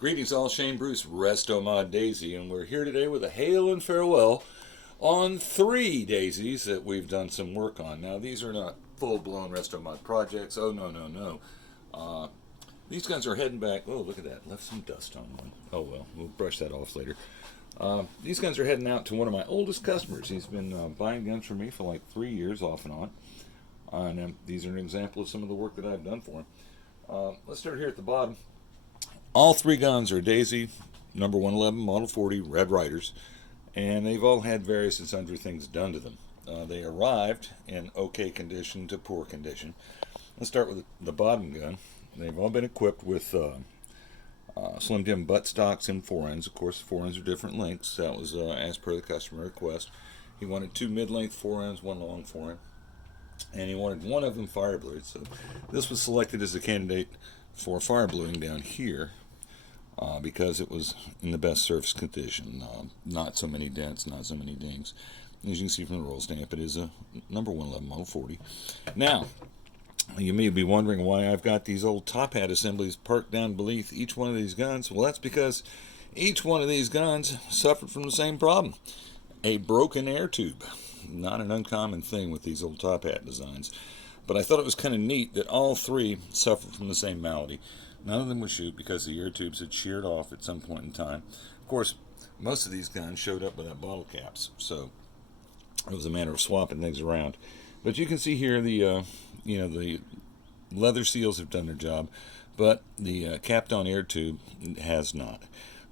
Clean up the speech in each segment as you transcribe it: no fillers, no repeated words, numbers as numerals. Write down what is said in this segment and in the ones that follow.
Greetings all, Shane Bruce, Restomod Daisy, and we're here today with a hail and farewell on 3 daisies that we've done some work on. Now, these are not full-blown Restomod projects. Oh, no, no, no. These guns are heading back. Oh, look at that. Left some dust on one. Oh, well, we'll brush that off later. These guns are heading out to one of my oldest customers. He's been buying guns from me for like 3 years off and on. And these are an example of some of the work that I've done for him. Let's start here at the bottom. All 3 guns are Daisy, number 111, Model 40, Red Ryders, and they've all had various and sundry things done to them. They arrived in okay condition to poor condition. Let's start with the bottom gun. They've all been equipped with slim dim buttstocks and forends. Of course, the forends are different lengths. That was as per the customer request. He wanted 2 mid-length forends, 1 long forend, and he wanted one of them fire blued. So this was selected as a candidate for fire bluing down here because it was in the best surface condition. Not so many dents, not so many dings. As you can see from the roll stamp, it is a number 111 Model 40. Now, you may be wondering why I've got these old top hat assemblies parked down beneath each one of these guns. Well, that's because each one of these guns suffered from the same problem. A broken air tube. Not an uncommon thing with these old top hat designs. But I thought it was kind of neat that all 3 suffered from the same malady. None of them would shoot because the air tubes had sheared off at some point in time. Of course, most of these guns showed up without bottle caps, so it was a matter of swapping things around. But you can see here the the leather seals have done their job, but the capped-on air tube has not.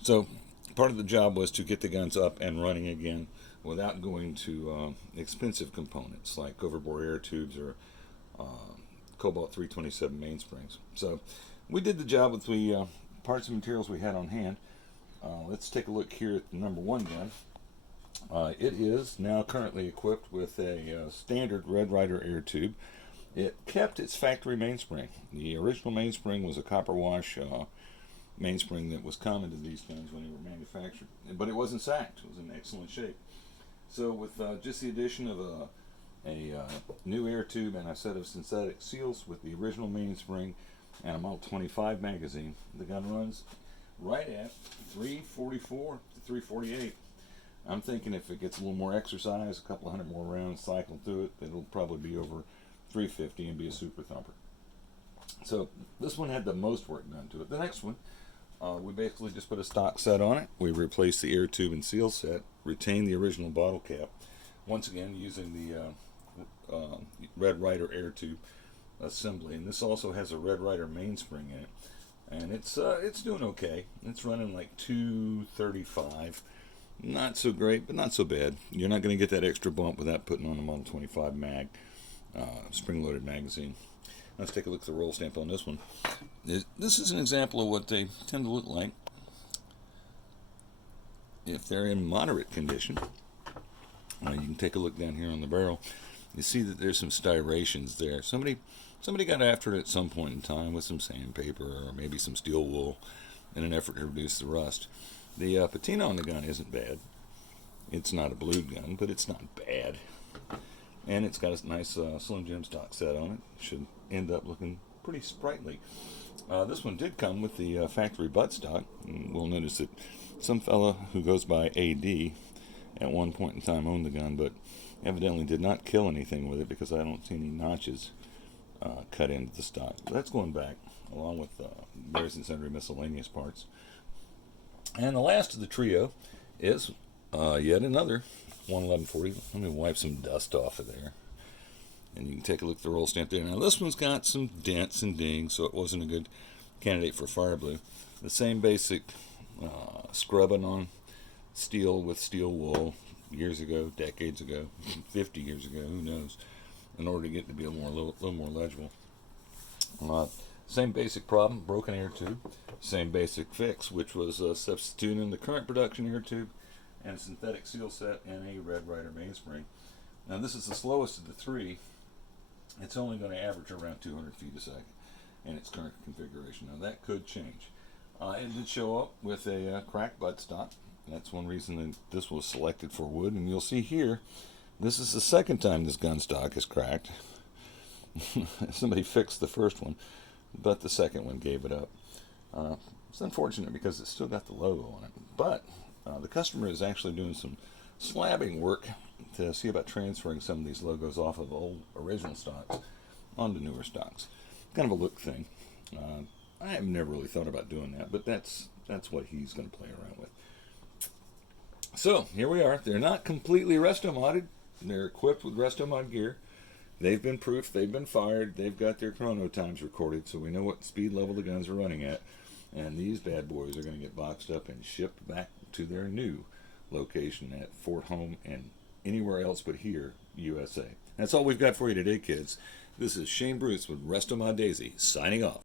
So part of the job was to get the guns up and running again without going to expensive components like overbore air tubes or Cobalt 327 mainsprings. So we did the job with the parts and materials we had on hand. Let's take a look here at the number 1 gun. It is now currently equipped with a standard Red Ryder air tube. It kept its factory mainspring. The original mainspring was a copper wash mainspring that was common to these guns when they were manufactured, but it wasn't sacked. It was in excellent shape. So with just the addition of a new air tube and a set of synthetic seals with the original mainspring and a Model 25 magazine, the gun runs right at 344 to 348. I'm thinking if it gets a little more exercise, a couple of hundred more rounds cycled through it, it'll probably be over 350 and be a super thumper. So this one had the most work done to it. The next one, we basically just put a stock set on it. We replaced the air tube and seal set, retained the original bottle cap, once again using the Red Ryder air tube assembly. And this also has a Red Ryder mainspring in it, and it's doing okay. It's running like 235. Not so great, but not so bad. You're not going to get that extra bump without putting on a Model 25 mag, spring-loaded magazine. Let's take a look at the roll stamp on this one. This is an example of what they tend to look like if they're in moderate condition. You can take a look down here on the barrel. You see that there's some styrations there. Somebody got after it at some point in time with some sandpaper or maybe some steel wool in an effort to reduce the rust. The patina on the gun isn't bad. It's not a blued gun, but it's not bad. And it's got a nice slim jim stock set on it. Should end up looking pretty sprightly. This one did come with the factory buttstock. We'll notice that some fella who goes by AD at one point in time owned the gun, but evidently did not kill anything with it because I don't see any notches cut into the stock. But that's going back, along with various and sundry miscellaneous parts. And the last of the trio is yet another 11140. Let me wipe some dust off of there. And you can take a look at the roll stamp there. Now this one's got some dents and dings, so it wasn't a good candidate for fire blue. The same basic scrubbing on steel with steel wool years ago, decades ago, 50 years ago, who knows, in order to get it to be a little more legible. Same basic problem, broken air tube. Same basic fix, which was substituting the current production air tube and a synthetic seal set and a Red Ryder mainspring. Now this is the slowest of the 3. It's only going to average around 200 feet a second in its current configuration. Now that could change. It did show up with a cracked buttstock. That's one reason that this was selected for wood. And you'll see here, this is the second time this gun stock is cracked. Somebody fixed the first one, but the second one gave it up. It's unfortunate because it's still got the logo on it. But the customer is actually doing some slabbing work to see about transferring some of these logos off of old original stocks onto newer stocks. Kind of a look thing. I have never really thought about doing that, but that's what he's going to play around with. So here we are. They're not completely restomodded. They're equipped with Restomod gear. They've been proofed. They've been fired. They've got their chrono times recorded, so we know what speed level the guns are running at. And these bad boys are going to get boxed up and shipped back to their new location at Fort Home and anywhere else but here, USA. That's all we've got for you today, kids. This is Shane Bruce with Restomod Daisy, signing off.